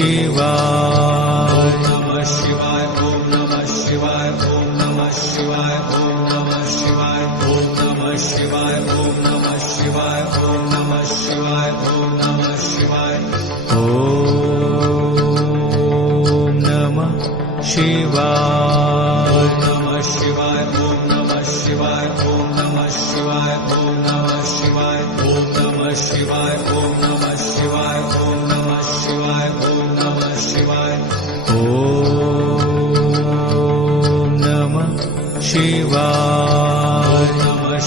शिवाय नमः शिवाय ओम नमः शिवाय ओम नमः शिवाय ओम नमः शिवाय ओम नमः शिवाय ओम नमः शिवाय ओम नमः शिवाय ओम नमः शिवाय ओम नमः शिवाय नमः शिवाय ओम नमः शिवाय ओम नमः शिवाय ओम नमः शिवाय ओम नमः शिवाय ओम नमः शिवाय ओम नमः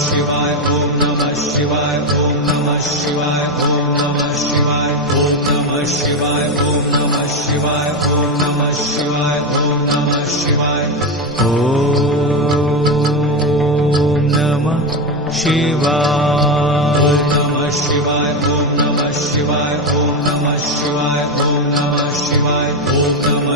शिवाय ओम नमः शिवाय ओम नमः शिवाय नमः शिवाय ओम नमः शिवाय ओम नमः शिवाय ओम नमः शिवाय ओम नमः शिवाय ओम नमः शिवाय ओम नमः शिवाय ओम नमः शिवाय ओम नमः शिवाय नमः शिवाय ओम नमः शिवाय ओम नमः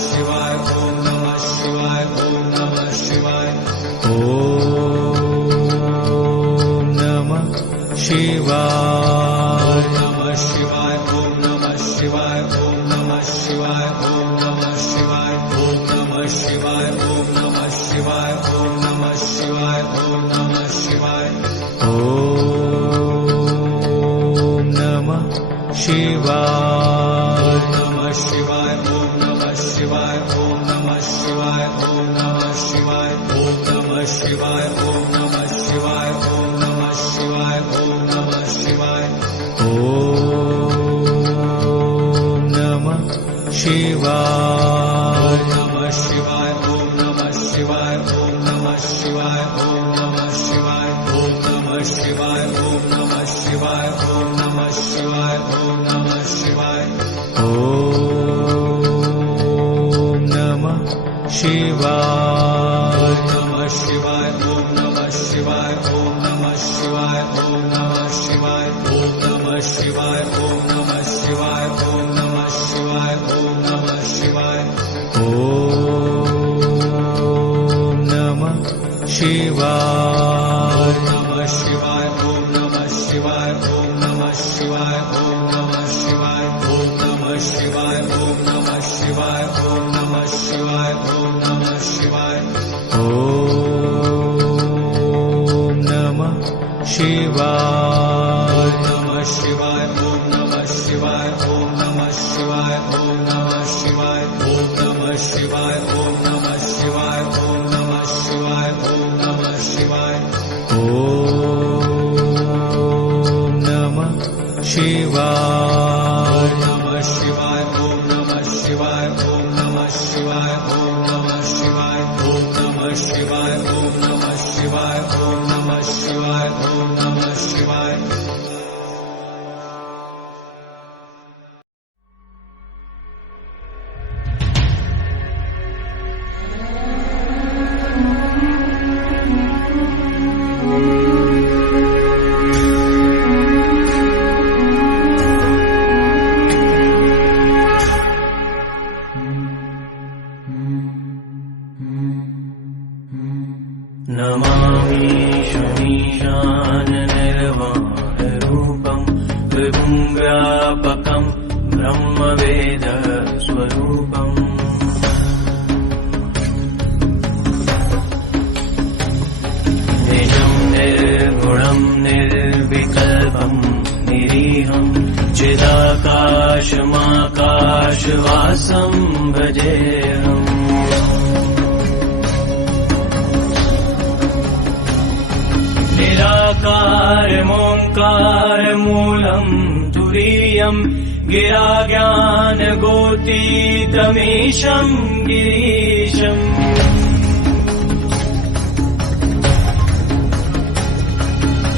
शिवाय ओम नमः शिवाय ओम नमः शिवाय ओम नमः शिवाय ओम नमः शिवाय ओम नमः शिवाय ओम नमः शिवाय नमः शिवाय ओम नमः शिवाय ओम नमः शिवाय ओम नमः शिवाय ओम नमः शिवाय ओम नमः शिवाय ओम नमः शिवाय ओम नमः शिवाय ओम नमः शिवाय नमः शिवाय ओम नमः शिवाय ओम नमः शिवाय ओम नमः शिवाय ओम नमः शिवाय ओम नमः शिवाय ओम नमः शिवाय ओम नमः शिवाय ओम नमः शिवाय नमः शिवाय ओम नमः शिवाय ओम नमः शिवाय ओम नमः शिवाय ओम नमः शिवाय ओम नमः शिवाय ओम नमः शिवाय ओम नमः शिवाय ओम नमः शिवाय नमः शिवाय ओम नमः शिवाय ओम नमः शिवाय ओम नमः शिवाय ओम नमः शिवाय ओम नमः शिवाय ओम नमः शिवाय ओम नमः शिवाय ओम नमः शिवाय नमः शिवाय ओम नमः शिवाय ओम नमः शिवाय ओम नमः शिवाय ओम नमः शिवाय ओम नमः शिवाय ओम नमः शिवाय ओम नमः शिवाय ओम नमः शिवाय नमः शिवाय ओम नमः शिवाय ओम नमः शिवाय ओम नमः शिवाय ओम नमः शिवाय ओम नमः शिवाय ओम नमः शिवाय ओम नमः शिवाय ओम नमः शिवाय नमः शिवाय ओम नमः शिवाय ओम नमः शिवाय ओम नमः शिवाय ओम नमः शिवाय ओम नमः शिवाय ओम नमः शिवाय ओम नमः शिवाय नमामि शमीशाननिर्वाणरूपं विभुं व्यापकं ब्रह्मवेदस्वरूपम् निजं निर्गुणं निर्विकल्पं निरीहं चिदाकाशमाकाशवासं भजेऽहम् निराकारमोङ्कारमूलं तुरीयं गिराज्ञानगोतीतमीशं गिरीशम्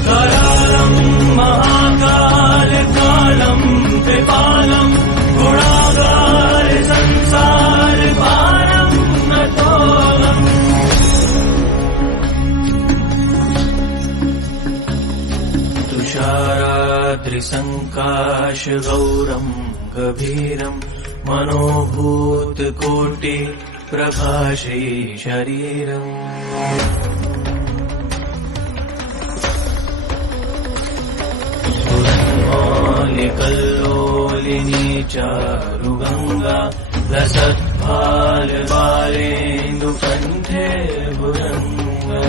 करालं महाकालकालं कृपालं गुणागार संसारपारं नतोऽहम् तुषाराद्रिसङ्काशगौरं गभीरं मनोभूतकोटिप्रकाशे शरीरम् कल्लोलिनी चारुगङ्गा लसत्फालबालेन्दुकण्ठे भुजङ्गा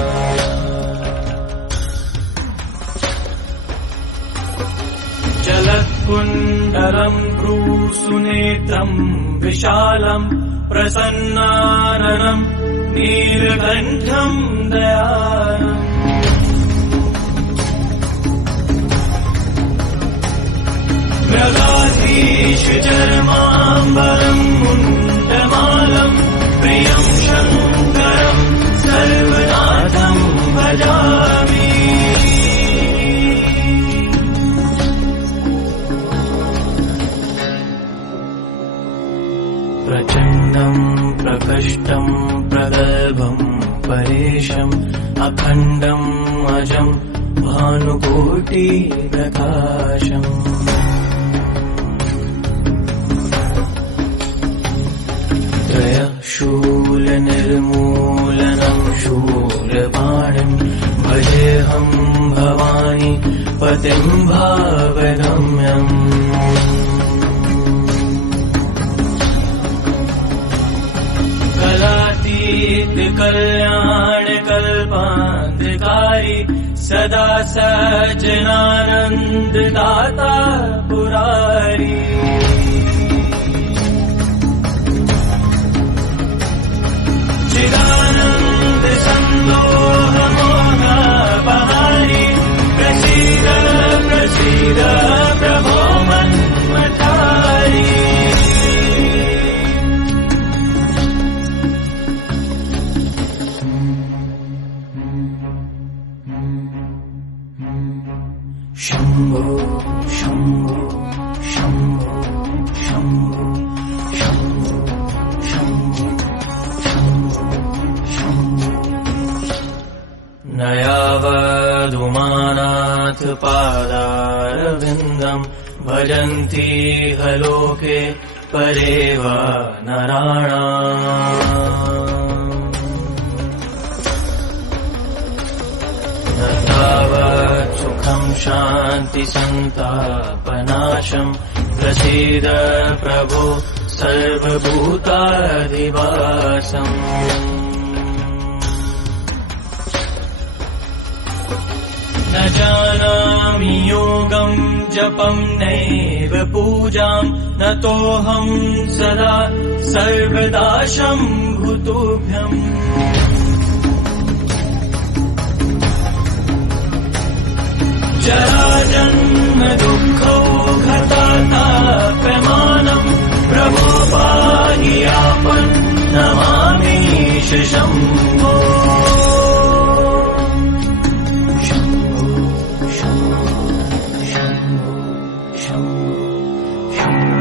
जलत्कुण्डलम् भ्रूसुनेत्रम् विशालम् प्रसन्नाननम् नीलकण्ठम् दयालम् मृगाधीश चर्माम्बरम् मुण्डमालम् प्रियम् शङ्करम् सर्वनाथम् भजामि प्रचण्डम् प्रकष्टम् प्रगल्भम् परेशम् अखण्डम् अजम् भानुकोटिप्रकाशम् त्रयशूलनिर्मूलनम् शूलपाणिम् भजेऽहम् भवानि पतिम् भावगम्यम् कलातीत कल्याणकल्पान्धकारी सदा सज्जनानन्ददाता पुरारी चिदानन्द सन्दोहमोहपहारी प्रसीद प्रसीद प्रभो मन्मथारी शम्भो शम्भो शम्भो शम्भो शम्भो शम्भो शम्भो न यावदुमानाथ पादारविन्दम् भजन्ति लोके परेव नराणाम् सुखं शान्ति सन्तापनाशम् प्रसीद प्रभो सर्वभूताधिवासम् न जानामि योगं जपं नैव पूजां नतोऽहं सदा सर्वदा शम्भुतुभ्यम् जराजन्म दुःखौ घतातापमानम् प्रभो पाहि आपन् नमामीश शम्भो शम्भो शम्भो शम्भो शम्भो